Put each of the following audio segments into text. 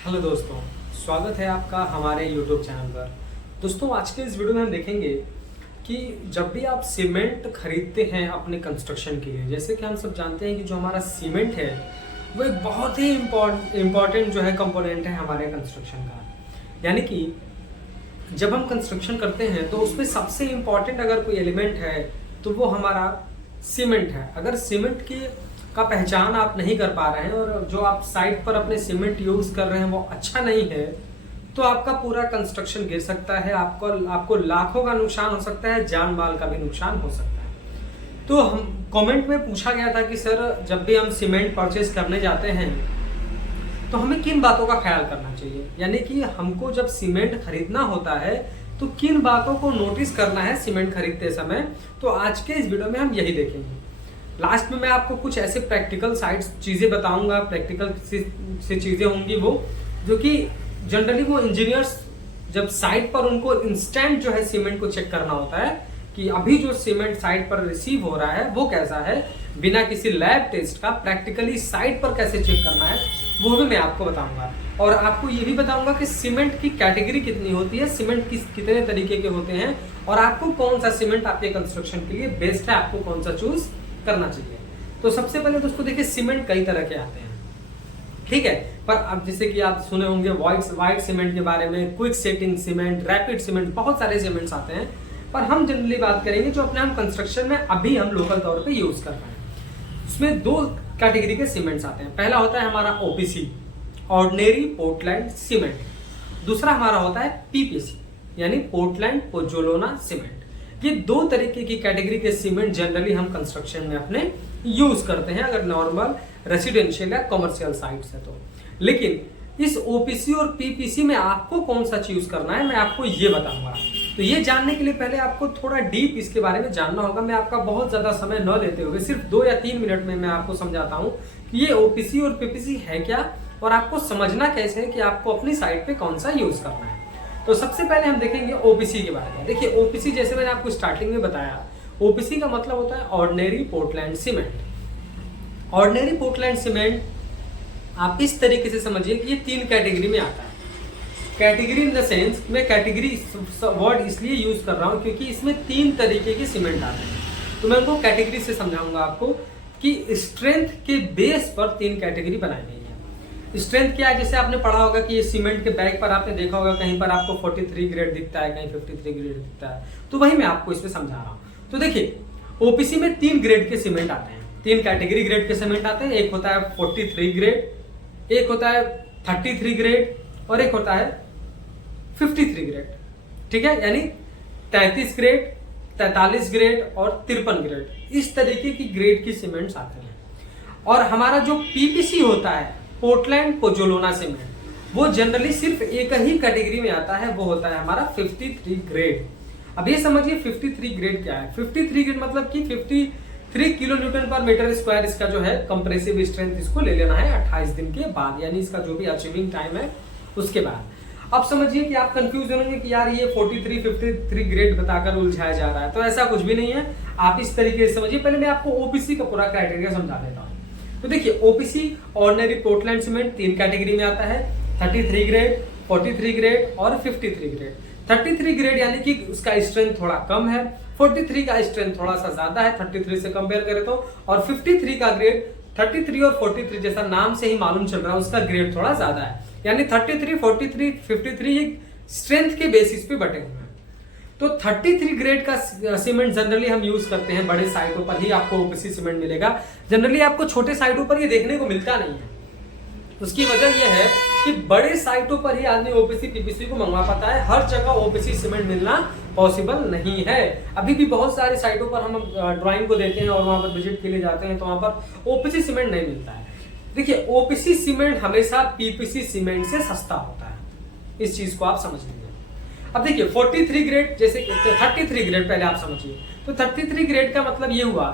Hello दोस्तों, स्वागत है आपका हमारे YouTube चैनल पर। दोस्तों, आज के इस वीडियो में हम देखेंगे कि जब भी आप सीमेंट खरीदते हैं अपने कंस्ट्रक्शन के लिए, जैसे कि हम सब जानते हैं कि जो हमारा सीमेंट है वो एक बहुत ही इम्पॉर्टेंट जो है कंपोनेंट है हमारे कंस्ट्रक्शन का। यानी कि जब हम कंस्ट्रक्शन करते हैं तो उसमें सबसे इम्पॉर्टेंट अगर कोई एलिमेंट है तो वो हमारा सीमेंट है। अगर सीमेंट की का पहचान आप नहीं कर पा रहे हैं और जो आप साइट पर अपने सीमेंट यूज कर रहे हैं वो अच्छा नहीं है, तो आपका पूरा कंस्ट्रक्शन गिर सकता है। आपको लाखों का नुकसान हो सकता है, जान माल का भी नुकसान हो सकता है। तो हम कमेंट में पूछा गया था कि सर, जब भी हम सीमेंट परचेज करने जाते हैं तो हमें किन बातों का ख्याल करना चाहिए, यानी कि हमको जब सीमेंट खरीदना होता है तो किन बातों को नोटिस करना है सीमेंट खरीदते समय। तो आज के इस वीडियो में हम यही देखेंगे। लास्ट में मैं आपको कुछ ऐसे प्रैक्टिकल साइड चीजें बताऊंगा, प्रैक्टिकल से चीजें होंगी वो जो कि जनरली वो इंजीनियर्स जब साइट पर उनको इंस्टेंट जो है सीमेंट को चेक करना होता है कि अभी जो सीमेंट साइट पर रिसीव हो रहा है वो कैसा है, बिना किसी लैब टेस्ट का प्रैक्टिकली साइट पर कैसे चेक करना है वो भी मैं आपको बताऊंगा। और आपको ये भी बताऊंगा कि सीमेंट की कैटेगरी कितनी होती है, सीमेंट कितने तरीके के होते हैं और आपको कौन सा सीमेंट आपके कंस्ट्रक्शन के लिए बेस्ट है, आपको कौन सा चूज करना चाहिए। तो सबसे पहले दोस्तों देखिए, सीमेंट कई तरह के आते हैं, ठीक है। पर अब जैसे कि आप सुने होंगे व्हाइट सीमेंट के बारे में, quick setting cement, rapid cement, बहुत सारे सीमेंट्स आते हैं। पर हम जनरली बात करेंगे जो अपने हम कंस्ट्रक्शन में अभी हम लोकल तौर पे यूज कर रहे हैं। उसमें दो कैटेगरी के सीमेंट्स आते हैं। पहला होता है हमारा ओपीसी, ऑर्डिनरी पोर्टलैंड सीमेंट। दूसरा हमारा होता है पीपीसी, यानी पोर्टलैंड पोज्जोलाना सीमेंट। ये दो तरीके की कैटेगरी के सीमेंट जनरली हम कंस्ट्रक्शन में अपने यूज करते हैं, अगर नॉर्मल रेसिडेंशियल या कमर्शियल साइट्स है तो। लेकिन इस ओपीसी और पीपीसी में आपको कौन सा चूज करना है मैं आपको ये बताऊंगा। तो ये जानने के लिए पहले आपको थोड़ा डीप इसके बारे में जानना होगा। मैं आपका बहुत ज्यादा समय न लेते हुए सिर्फ 2 या 3 मिनट में मैं आपको समझाता हूँ कि ये ओपीसी और पीपीसी है क्या और आपको समझना कैसे है कि आपको अपनी साइट पे कौन सा यूज करना है। तो सबसे पहले हम देखेंगे ओपीसी के बारे में। देखिए, ओपीसी जैसे मैंने आपको स्टार्टिंग में बताया, ओपीसी का मतलब होता है ordinary Portland cement. Ordinary Portland cement आप इस तरीके से समझिए कि ये 3 कैटेगरी में आता है। कैटेगरी इन द सेंस, मैं कैटेगरी वर्ड इसलिए यूज कर रहा हूं क्योंकि इसमें 3 तरीके के सीमेंट आते हैं। तो मैं उनको कैटेगरी से समझाऊंगा आपको कि स्ट्रेंथ के बेस पर 3 कैटेगरी बनाई गई है। स्ट्रेंथ क्या है, जैसे आपने पढ़ा होगा कि ये सीमेंट के बैग पर आपने देखा होगा कहीं पर आपको 43 ग्रेड दिखता है, कहीं 53 ग्रेड दिखता है। तो वही मैं आपको इसमें समझा रहा हूँ। तो देखिए, ओपीसी में 3 ग्रेड के सीमेंट आते हैं, 3 कैटेगरी ग्रेड के सीमेंट आते हैं। एक होता है 43 ग्रेड, एक होता है 33 ग्रेड और एक होता है 53 ग्रेड, ठीक है। यानी 33 ग्रेड, 43 ग्रेड और 53 ग्रेड, इस तरीके की ग्रेड की सीमेंट्स आते हैं। और हमारा जो पीपीसी होता है, पोर्टलैंड पोज्जोलाना सीमेंट, वो जनरली सिर्फ एक ही कैटेगरी में आता है, वो होता है हमारा 53 ग्रेड। अब ये समझिए 53 ग्रेड क्या है। 53 ग्रेड मतलब कि 53 किलो न्यूटन पर मीटर स्क्वायर इसका जो है कंप्रेसिव स्ट्रेंथ इसको ले लेना है 28 दिन के बाद, यानी इसका जो भी अचीविंग टाइम है उसके बाद। अब समझिए कि आप कंफ्यूज होंगे कि यार ये 43 53 ग्रेड बताकर उलझाया जा रहा है, तो ऐसा कुछ भी नहीं है। आप इस तरीके से समझिए। पहले मैं आपको ओपीसी का पूरा क्राइटेरिया समझा देता हूँ। तो देखिए, OPC ordinary Portland cement 3 category में आता है, 33 ग्रेड, 43 ग्रेड और 53 ग्रेड। 33 ग्रेड यानी कि उसका स्ट्रेंथ थोड़ा कम है, 43 का स्ट्रेंथ थोड़ा सा ज्यादा है 33 से कंपेयर करें तो, और 53 का ग्रेड 33 और 43 जैसा नाम से ही मालूम चल रहा है उसका ग्रेड थोड़ा ज्यादा है। यानी 33, 43, 53 स्ट्रेंथ के बेसिस पे बटे हुए हैं। तो 33 ग्रेड का सीमेंट जनरली हम यूज करते हैं, बड़े साइटों पर ही आपको ओपीसी सीमेंट मिलेगा। जनरली आपको छोटे साइटों पर ये देखने को मिलता नहीं है। उसकी वजह यह है कि बड़े साइटों पर ही आदमी ओपीसी पीपीसी को मंगवा पाता है, हर जगह ओपीसी सीमेंट मिलना पॉसिबल नहीं है। अभी भी बहुत सारे साइटों पर हम ड्राइंग को देते हैं और वहां पर विजिट के लिए जाते हैं तो वहां पर ओपीसी सीमेंट नहीं मिलता है। देखिए, ओपीसी सीमेंट हमेशा पीपीसी सीमेंट से सस्ता होता है, इस चीज को आप समझ लीजिए। अब देखिए 43 ग्रेड, जैसे 33 ग्रेड पहले आप समझिए। तो 33 ग्रेड का मतलब ये हुआ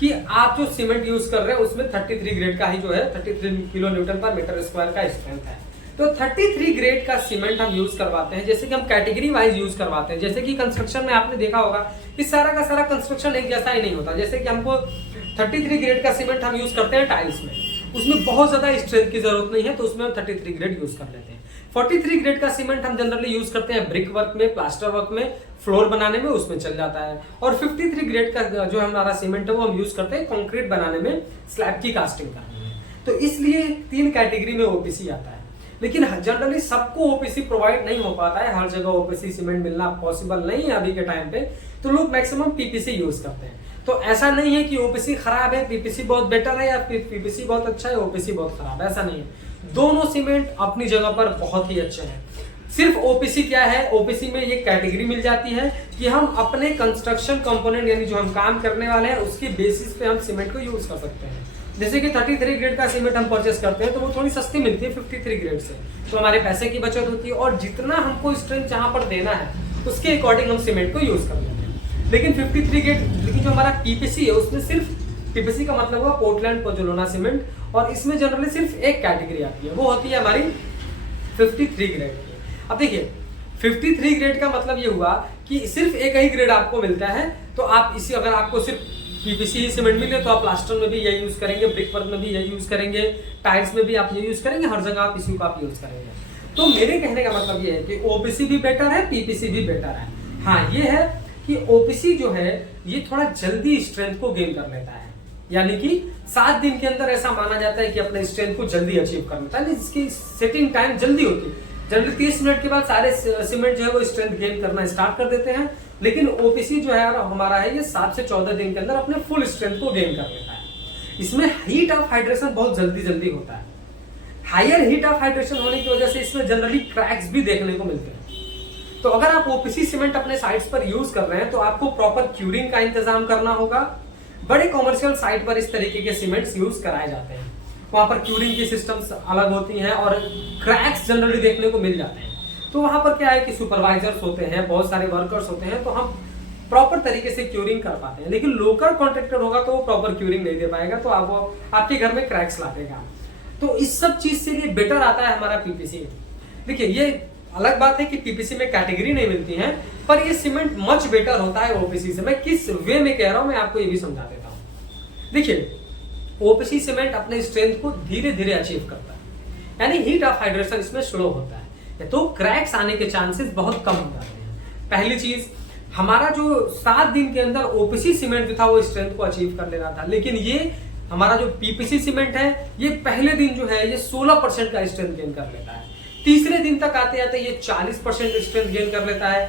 कि आप जो सीमेंट यूज कर रहे हैं उसमें 33 ग्रेड का ही जो है 33 किलो न्यूटन पर मीटर स्क्वायर का स्ट्रेंथ है। तो 33 ग्रेड का सीमेंट हम यूज करवाते हैं, जैसे कि हम कैटेगरी वाइज यूज करवाते हैं। जैसे कि कंस्ट्रक्शन में आपने देखा होगा कि सारा का सारा कंस्ट्रक्शन एक जैसा ही नहीं होता। जैसे कि हमको 33 ग्रेड का सीमेंट हम यूज करते हैं टाइल्स में, उसमें बहुत ज्यादा स्ट्रेंथ की जरूरत नहीं है, तो उसमें हम 33 ग्रेड यूज कर लेते हैं। 43 ग्रेड का सीमेंट हम जनरली यूज करते हैं ब्रिक वर्क में, प्लास्टर वर्क में, फ्लोर बनाने में, उसमें चल जाता है। और 53 ग्रेड का जो हमारा सीमेंट है वो हम यूज करते हैं कंक्रीट बनाने में, स्लैब की कास्टिंग करने में। तो इसलिए 3 कैटेगरी में ओपीसी आता है। लेकिन जनरली सबको ओपीसी प्रोवाइड नहीं हो पाता है, हर जगह ओपीसी सीमेंट मिलना पॉसिबल नहीं है अभी के टाइम पे, तो लोग मैक्सिमम पीपीसी यूज करते हैं। तो ऐसा नहीं है कि ओपीसी खराब है, पीपीसी बहुत बेटर है, या पीपीसी बहुत अच्छा है, ओपीसी बहुत खराब है, ऐसा नहीं है। दोनों सीमेंट अपनी जगह पर बहुत ही अच्छे हैं। सिर्फ ओपीसी क्या है, ओपीसी में ये कैटेगरी मिल जाती है कि हम अपने कंस्ट्रक्शन कंपोनेंट यानी जो हम काम करने वाले हैं उसकी बेसिस पे हम सीमेंट को यूज कर सकते हैं। जैसे कि 33 ग्रेड का सीमेंट हम परचेस करते हैं तो वो थोड़ी सस्ती मिलती है 53 ग्रेड से, तो हमारे पैसे की बचत होती है और जितना हमको स्ट्रेंथ जहां पर देना है उसके अकॉर्डिंग हम सीमेंट को यूज कर लेते हैं। लेकिन 53 ग्रेड, लेकिन जो हमारा पीपीसी है उसमें सिर्फ, पीपीसी का मतलब हुआ पोर्टलैंड पोज़ोलाना सीमेंट, और इसमें जनरली सिर्फ एक कैटेगरी आती है, वो होती है हमारी 53 ग्रेड की। अब देखिए 53 ग्रेड का मतलब ये हुआ कि सिर्फ एक ही ग्रेड आपको मिलता है, तो आप इसी, अगर आपको सिर्फ पीपीसी सीमेंट मिले तो आप प्लास्टर में भी यही यूज करेंगे, ब्रिक वर्क में भी यही यूज करेंगे, टाइल्स में भी आप यही यूज करेंगे, हर जगह आप इसी को आप यूज करेंगे। तो मेरे कहने का मतलब ये है कि ओपीसी भी बेटर है, पीपीसी भी बेटर है। हाँ ये है कि ओपीसी जो है ये थोड़ा जल्दी स्ट्रेंथ को गेन कर लेता है, यानी कि 7 दिन के अंदर ऐसा माना जाता है कि अपने स्ट्रेंथ को जल्दी अचीव कर लेता है, जिसकी सेटिंग टाइम जल्दी होती है। जनरली 30 मिनट के बाद सारे सीमेंट जो है वो स्ट्रेंथ गेन करना स्टार्ट कर देते हैं, लेकिन ओपीसी जो है हमारा है ये 7 से 14 दिन के अंदर अपने फुल स्ट्रेंथ को गेन कर लेता है। इसमें हीट ऑफ हाइड्रेशन बहुत जल्दी होता है। हायर हीट ऑफ हाइड्रेशन होने की वजह से इसमें जनरली क्रैक्स भी देखने को मिलते हैं। तो अगर आप ओपीसी सीमेंट अपने साइट्स पर यूज कर रहे हैं तो आपको प्रॉपर क्यूरिंग का इंतजाम करना होगा। बड़े कॉमर्शियल साइट पर इस तरीके के सीमेंट्स यूज कराए जाते हैं, वहां पर क्यूरिंग की सिस्टम्स अलग होती हैं और क्रैक्स जनरली देखने को मिल जाते हैं। तो वहां पर क्या है कि सुपरवाइजर्स होते हैं, बहुत सारे वर्कर्स होते हैं, तो हम प्रॉपर तरीके से क्यूरिंग कर पाते हैं। लेकिन लोकल कॉन्ट्रैक्टर होगा तो वो प्रॉपर क्यूरिंग नहीं दे पाएगा, तो आपके घर में क्रैक्स ला देगा। तो इस सब चीज से लिए बेटर आता है हमारा पीपीसी। देखिए ये अलग बात है कि पीपीसी में कैटेगरी नहीं मिलती है, पर ये सीमेंट मच बेटर होता है ओपीसी से। मैं किस वे में कह रहा हूं मैं आपको ये भी समझा देता हूं। देखिए ओपीसी सीमेंट अपने स्ट्रेंथ को धीरे धीरे अचीव करता है, यानी हीट ऑफ हाइड्रेशन इसमें स्लो होता है, तो क्रैक्स आने के चांसेस बहुत कम हो जाते हैं। पहली चीज, हमारा जो 7 दिन के अंदर ओपीसी सीमेंट जो था वो स्ट्रेंथ को अचीव कर ले रहा था, लेकिन ये हमारा जो पीपीसी सीमेंट है ये पहले दिन जो है ये 16% का स्ट्रेंथ गेन कर लेता है, तीसरे दिन तक आते आते ये 40% स्ट्रेंथ गेन कर लेता है,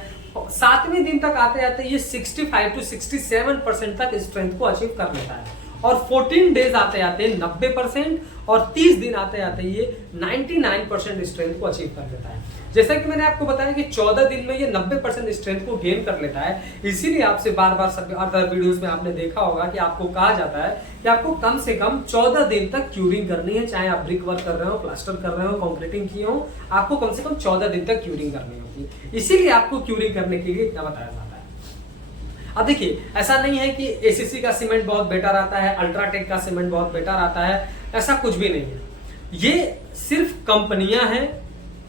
7वें दिन तक आते आते ये 65 to 67% तक स्ट्रेंथ को अचीव कर लेता है, और 14 डेज आते आते 90%, और 30 दिन आते आते ये 99% स्ट्रेंथ को अचीव कर लेता है। जैसा कि मैंने आपको बताया कि 14 दिन में ये 90% स्ट्रेंथ को गेन कर लेता है, इसीलिए आपसे बार बार सब अदर वीडियोस में आपने देखा होगा कि आपको कहा जाता है कि आपको कम से कम 14 दिन तक क्यूरिंग करनी है, चाहे आप ब्रिक वर्क कर रहे हो, प्लास्टर कर रहे हो, कंक्रीटिंग किए हो, आपको कम से कम 14 दिन तक क्यूरिंग करनी होती है। इसीलिए आपको क्यूरिंग करने के लिए इतना बताया जाता है। अब देखिए ऐसा नहीं है कि एसीसी का सीमेंट बहुत बेटर आता है, अल्ट्राटेक का सीमेंट बहुत बेटर आता है, ऐसा कुछ भी नहीं है। ये सिर्फ कंपनियां हैं,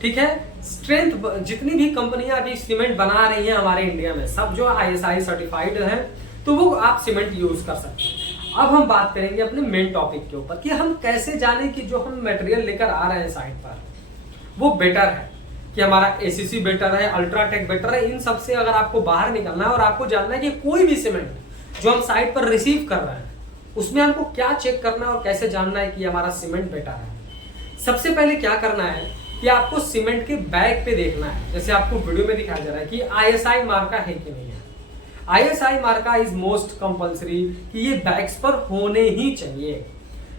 ठीक है। स्ट्रेंथ जितनी भी कंपनियां अभी सीमेंट बना रही हैं हमारे इंडिया में, सब जो ISI सर्टिफाइड है, तो वो आप सीमेंट यूज कर सकते हैं। अब हम बात करेंगे अपने मेन टॉपिक के ऊपर कि हम कैसे जाने कि जो हम मटेरियल लेकर आ रहे हैं साइट पर वो बेटर है, कि हमारा एसीसी बेटर है, अल्ट्राटेक बेटर है। इन सब से अगर आपको बाहर निकलना है और आपको जानना है कि कोई भी सीमेंट जो हम साइट पर रिसीव कर रहे हैं उसमें हमको क्या चेक करना है और कैसे जानना है कि हमारा सीमेंट बेटर है, सबसे पहले क्या करना है कि आपको सीमेंट के बैग पे देखना है। जैसे आपको वीडियो में दिखाया जा रहा है कि ISI मार्का है कि नहीं है। ISI मार्का इज मोस्ट कंपल्सरी, कि ये बैग्स पर होने ही चाहिए।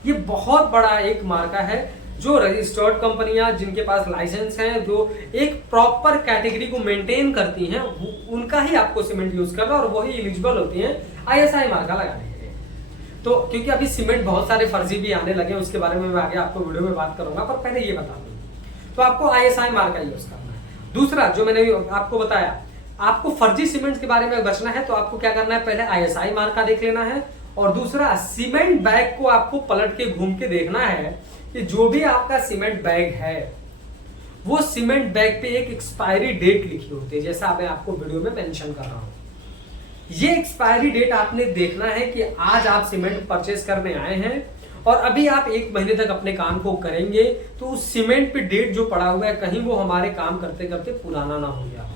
ये बहुत बड़ा एक मार्का है जो रजिस्टर्ड कंपनियां जिनके पास लाइसेंस है, जो एक प्रॉपर कैटेगरी को मेंटेन करती हैं, उनका ही आपको सीमेंट यूज करना, और वही एलिजिबल होती हैं ISI मार्का लगाने के लिए। तो क्योंकि अभी सीमेंट बहुत सारे फर्जी भी आने लगे, उसके बारे में मैं आगे आपको वीडियो में बात करूंगा, पर पहले ये बता दूं तो आपको ISI मार्का यूज करना है। दूसरा जो मैंने आपको बताया, आपको फर्जी सीमेंट के बारे में बचना है तो आपको क्या करना है, पहले ISI मार्का देख लेना है, और दूसरा सीमेंट बैग को आपको पलट के घूम के देखना है कि जो भी आपका सीमेंट बैग है वो सीमेंट बैग पे एक एक्सपायरी डेट लिखी होती है, जैसा मैं आपको वीडियो में मेंशन कर रहा हूं। ये एक्सपायरी डेट आपने देखना है कि आज आप सीमेंट परचेज करने आए हैं और अभी आप 1 महीने तक अपने काम को करेंगे तो उस सीमेंट पे डेट जो पड़ा हुआ है कहीं वो हमारे काम करते करते पुराना ना हो गया हो।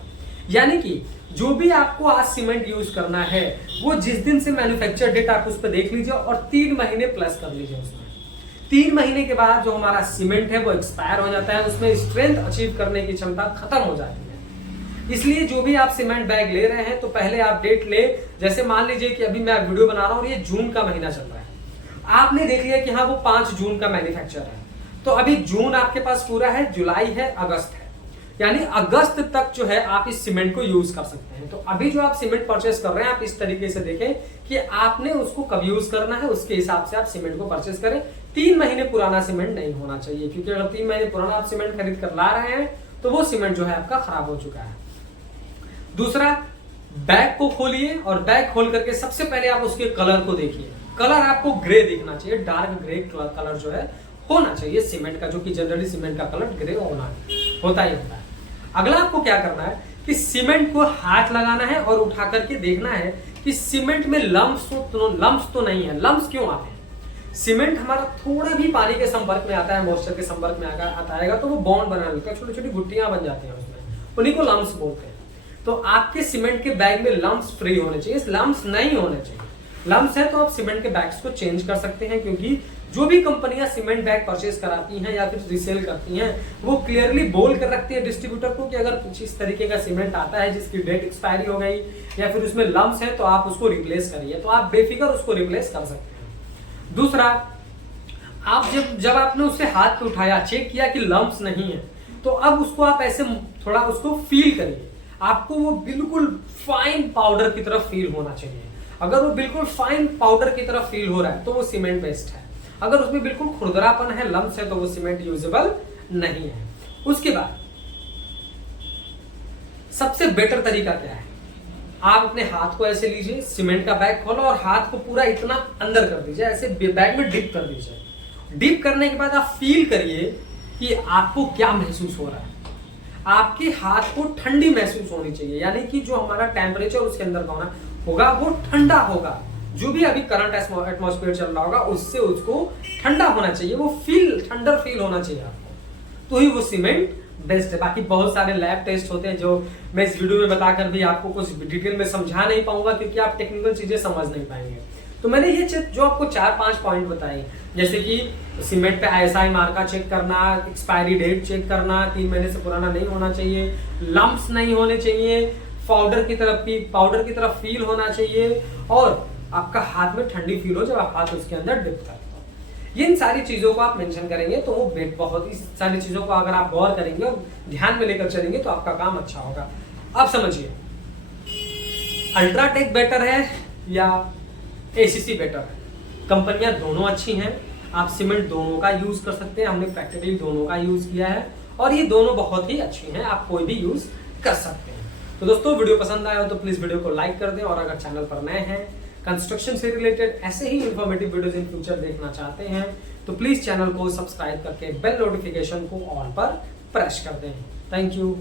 यानी कि जो भी आपको आज सीमेंट यूज करना है वो जिस दिन से मैन्युफैक्चर डेट आप उस पर देख लीजिए और 3 महीने प्लस कर लीजिए उसमें। 3 महीने के बाद जो हमारा सीमेंट है वो एक्सपायर हो जाता है, उसमें स्ट्रेंथ अचीव करने की क्षमता खत्म हो जाती है। इसलिए जो भी आप सीमेंट बैग ले रहे हैं तो पहले आप डेट ले। जैसे मान लीजिए कि अभी मैं वीडियो बना रहा हूं और ये जून का महीना चल रहा है, आपने देख लिया कि हाँ वो 5 जून का मैन्युफैक्चर है, तो अभी जून आपके पास पूरा है, जुलाई है, अगस्त है, यानी अगस्त तक जो है आप इस सीमेंट को यूज कर सकते हैं। तो अभी जो आप सीमेंट परचेस कर रहे हैं आप इस तरीके से देखें कि आपने उसको कब यूज करना है, उसके हिसाब से आप सीमेंट को परचेस करें। 3 महीने पुराना सीमेंट नहीं होना चाहिए, क्योंकि अगर 3 महीने पुराना आप सीमेंट खरीद कर ला रहे हैं तो वो सीमेंट जो है आपका खराब हो चुका है। दूसरा, बैग को खोलिए और बैग खोल करके सबसे पहले आप उसके कलर को देखिए। कलर आपको ग्रे दिखना चाहिए, डार्क ग्रे कलर जो है होना चाहिए सीमेंट का, जो कि जनरली सीमेंट का कलर ग्रे होता ही होता है। अगला आपको क्या करना है कि सीमेंट को हाथ लगाना है और उठा करके देखना है कि सीमेंट में लम्प्स तो नहीं है। लम्प्स क्यों आते हैं? सीमेंट हमारा थोड़ा भी पानी के संपर्क में आता है, मॉइस्चर के संपर्क में आता है तो वो बॉन्ड बना लेता है, छोटी छोटी गुट्टियां बन जाती हैं उसमें, उन्हीं को लम्प्स बोलते हैं। तो आपके सीमेंट के बैग में लम्प्स फ्री होने चाहिए, लम्प्स नहीं होने चाहिए। लम्प्स है तो आप सीमेंट के बैग्स को चेंज कर सकते हैं, क्योंकि जो भी कंपनियां सीमेंट बैग परचेज कराती हैं या फिर रिसेल करती हैं वो क्लियरली बोल कर रखती है डिस्ट्रीब्यूटर को कि अगर कुछ इस तरीके का सीमेंट आता है जिसकी डेट एक्सपायरी हो गई या फिर उसमें लम्प्स है तो आप उसको रिप्लेस करिए, तो आप बेफिक्र उसको रिप्लेस कर सकते हैं। दूसरा, आप जब आपने उससे हाथ पे उठाया, चेक किया कि लम्प्स नहीं है, तो अब उसको आप ऐसे थोड़ा उसको फील करिए। आपको वो बिल्कुल फाइन पाउडर की तरफ फील होना चाहिए। अगर वो बिल्कुल फाइन पाउडर की तरफ फील हो रहा है तो वो सीमेंट बेस्ट है। अगर उसमें बिल्कुल खुरदरापन है, लम्प्स है, तो वो सीमेंट यूजेबल नहीं है। उसके बाद सबसे बेटर तरीका क्या है, आप अपने हाथ को ऐसे लीजिए, सीमेंट का बैग खोलो और हाथ को पूरा इतना अंदर कर दीजिए, ऐसे बैग में डिप कर दीजिए। डिप करने के बाद आप फील करिए कि आपको क्या महसूस हो रहा है। आपके हाथ को ठंडी महसूस होनी चाहिए, यानी कि जो हमारा टेम्परेचर उसके अंदर का होगा वो ठंडा होगा। जो भी अभी करंट एटमॉस्फेयर चल रहा होगा उससे उसको ठंडा होना चाहिए, वो ठंडा फील होना चाहिए आपको, तो ही वो सीमेंट बेस्ट है। बाकी बहुत सारे लैब टेस्ट होते हैं जो मैं इस वीडियो में बताकर भी आपको कुछ डिटेल में समझा नहीं पाऊंगा, क्योंकि आप टेक्निकल चीजें समझ नहीं पाएंगे। तो मैंने ये जो आपको 4-5 पॉइंट बताए, जैसे कि सीमेंट पे ISI मार्का चेक करना, एक्सपायरी डेट चेक करना, 3 महीने से पुराना नहीं होना चाहिए, लम्प्स नहीं होने चाहिए, पाउडर की तरफ फील होना चाहिए, और आपका हाथ में ठंडी फील हो जब आप हाथ उसके अंदर डिप करते हो। इन सारी चीजों को आप मेंशन करेंगे तो वो बहुत ही सारी चीजों को अगर आप गौर करेंगे और ध्यान में लेकर चलेंगे तो आपका काम अच्छा होगा। अब समझिए, अल्ट्राटेक बेटर है या ACC बेटर है? कंपनियां दोनों अच्छी हैं, आप सीमेंट दोनों का यूज कर सकते हैं। हमने प्रैक्टिकली दोनों का यूज किया है और ये दोनों बहुत ही अच्छी हैं, आप कोई भी यूज कर सकते हैं। तो दोस्तों, वीडियो पसंद आया हो तो प्लीज वीडियो को लाइक कर दें, और अगर चैनल पर नए हैं, कंस्ट्रक्शन से रिलेटेड ऐसे ही इंफॉर्मेटिव वीडियोस इन फ्यूचर देखना चाहते हैं तो प्लीज चैनल को सब्सक्राइब करके बेल नोटिफिकेशन को ऑल पर प्रेस कर दें। Thank you.